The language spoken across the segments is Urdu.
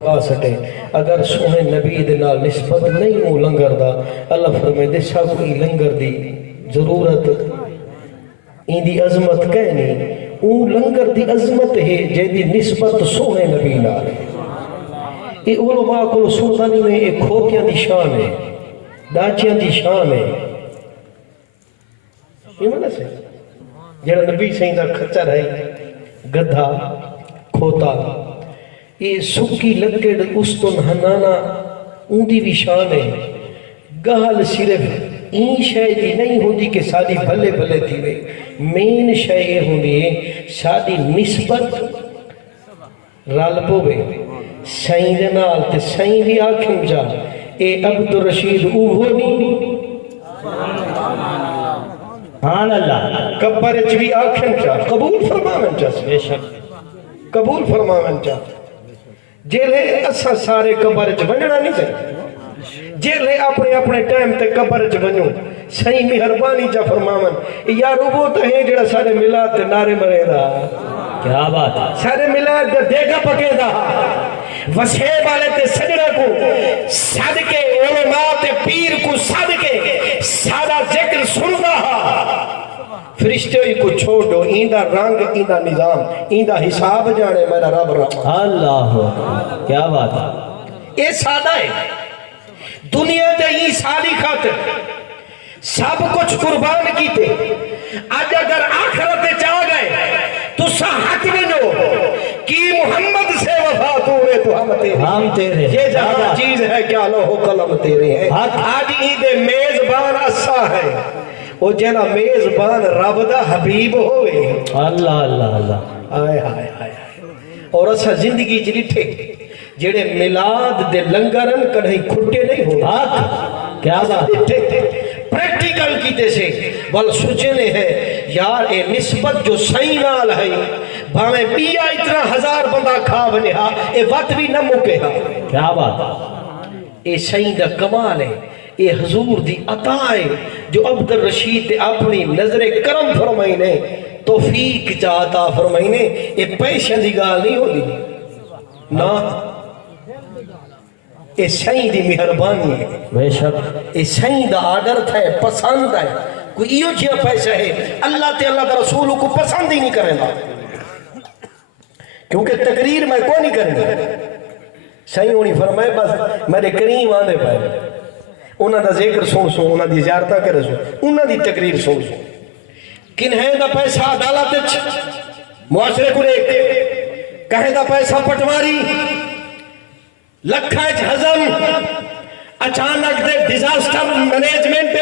سٹے اگر سونے نبی دے نال نسبت نہیں ہو لنگر دا اللہ فرمائے دے سب کوئی لنگر دی ضرورت این دی عظمت کہنی او لنگر دی عظمت ہے جے دی نسبت سونے نبی نال یہ علماء کو سلطانی میں ایک کھوکیاں دی شان ہے ڈاچیاں دی شان ہے یہ مانا سے جڑا نبی سہی دا کھچر ہے گدھا کھوتا یہ سکی لکڑ استن ہنانا اندی بھی شان ہے گال صرف این شے دی نہیں ہوندی کہ ساری بھلے بھلے تھی وے مین شے یہ ہوندی ہے ساری نسبت رال پوے سائیں دے نال تے سائیں بھی آکھیں جا اے عبدالرشید اوہو نہیں سبحان اللہ کبر اچ بھی آکھیں جا قبول فرماون جا بے شک قبول فرماون جا جیلے اسا سارے قبر اچ ونجنا نہیں چاہیے جیلے اپنے اپنے ٹائم تے قبر اچ ونجوں صحیح مہربانی جا فرماون یار وہ تو ہے جڑا سارے میلاد تے نعرے مرے دا کیا بات ہے سارے میلاد دے دیگا پکے دا وسیع والے تے سجڑا کو صدقے علماء تے پیر کو صدقے سادہ ذکر سندا فرشتے ہی کو چھوڑ دو ایندہ رنگ ایندہ نظام ایندہ حساب جانے میرا رب رحمت اللہ کیا بات ہے یہ سادہ ہے دنیا تے ہی سالی خاطر سب کچھ قربان کیتے آج اگر آخرت چاہ گئے تو حق بنو کہ محمد سے وفا توڑے تو ہم تیرے یہ جہاں چیز ہے کیا لوہ قلم تیرے ہیں آج عید میزبان اسا ہے وہ جنا میزبان رب دا حبیب ہوئے اللہ اللہ اللہ آئے آئے آئے اور اسا زندگی جلیٹھے جڑے میلاد دے لنگرن کڑھائی کھٹے نہیں ہو کیا بات پریکٹیکل کیتے سے بل سوچنے ہیں یار اے نسبت جو صحیح نال ہے بھاویں پیا اتنا ہزار بندہ کھا بنے ہاں اے وقت بھی نہ مکے ہاں کیا بات اے صحیح دا کمال ہے اے حضور دی عطا ہے جو عبدالرشید اپنی نظر کرم فرمائینے توفیق چاہتا فرمائینے اے پیشن دی گال نہیں ہو دی نا اے صحیح دی مہربانی ہے بے شک اے صحیح دا آڈر تھا ہے پسند ہے کوئی ایو جیا پیسہ ہے اللہ تے اللہ دا رسول کو پسند ہی نہیں کریں گا کیونکہ تقریر میں کوئی نہیں کرنی صحیح ہونی فرمائے بس میرے کریم آنے پائے انہاں دا ذکر سن سو انہاں دی زیارتہ کرے سو انہاں دی تقریر سن سو کنہیں دا پیسہ عدالت معاشرے کو ایک کہیں دا پیسہ پٹواری لکھا ہزم اچانک دے ڈیزاسٹر مینجمنٹ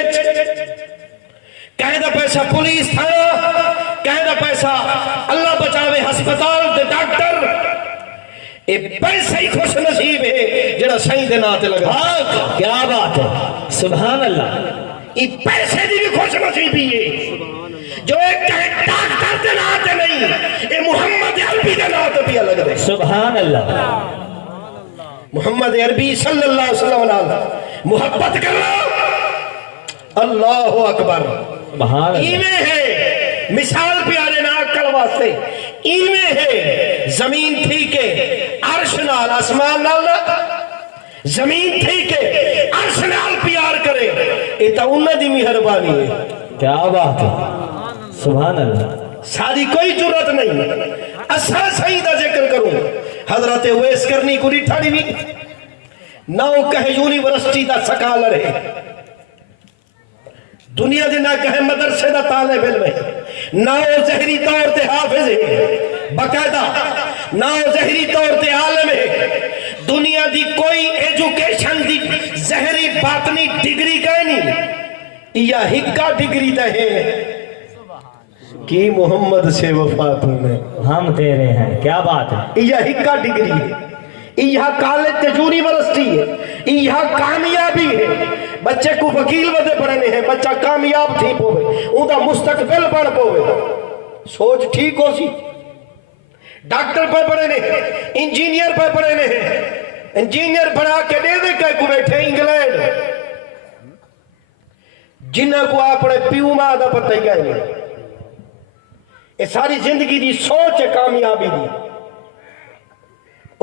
کہیں دا پیسہ پولیس تھا کہیں دا پیسہ اللہ بچاوے ہسپتال دے ڈاکٹر اے پیسہ ہی خوش نصیب ہے جڑا صحیح دے ناتے لگا کیا بات ہے سبحان اللہ یہ پیسے دی بھی خوش نصیبی ہے جو ایک کہے ڈاکٹر دے ناتے نہیں اے محمد عربی دے ناتے بھی الگ دے سبحان اللہ محمد عربی صلی اللہ علیہ وسلم محبت کرنا اللہ اکبر سبحان اللہ ایویں ہے مثال پیارے ناکل واسطے ایویں ہے زمین تھی کہ عرش نال آسمان نال زمین تھی کہ عرش نال پیار کرے یہ تو انہوں دی مہربانی ہے کیا بات ہے سبحان اللہ ساری کوئی جرت نہیں اسا صحیح دا ذکر کروں حضرت ویس کرنی کو ریٹھاڑی بھی نہ کہے یونیورسٹی دا سکالر ہے دنیا دے نہ کہے مدرسے دا طالب علم ہے نہ زہری طور تے حافظ ہے باقاعدہ نہ زہری طور تے عالم ہے دنیا دی کوئی ایجوکیشن دی زہری باطنی ڈگری کہیں نہیں یا ہکا ڈگری دا ہے کہ محمد سے وفا تمہیں ہم تیرے ہیں کیا بات ہے یہ ہکا ڈگری ہے یہ کالج تے یونیورسٹی ہے یہ کامیابی ہے بچے کو وکیل ودے پڑھنے ہیں بچہ کامیاب تھی پوے ان دا مستقبل پڑھ پوے سوچ ٹھیک ہو سی ڈاکٹر پہ پڑھنے انجینئر پہ پڑھنے ہیں انجینئر پڑھا کے دے دے کہ کو بیٹھے انگلینڈ جنہ کو اپنے پیو ماں دا پتہ ہی کہیں یہ ساری زندگی دی سوچ ہے کامیابی دی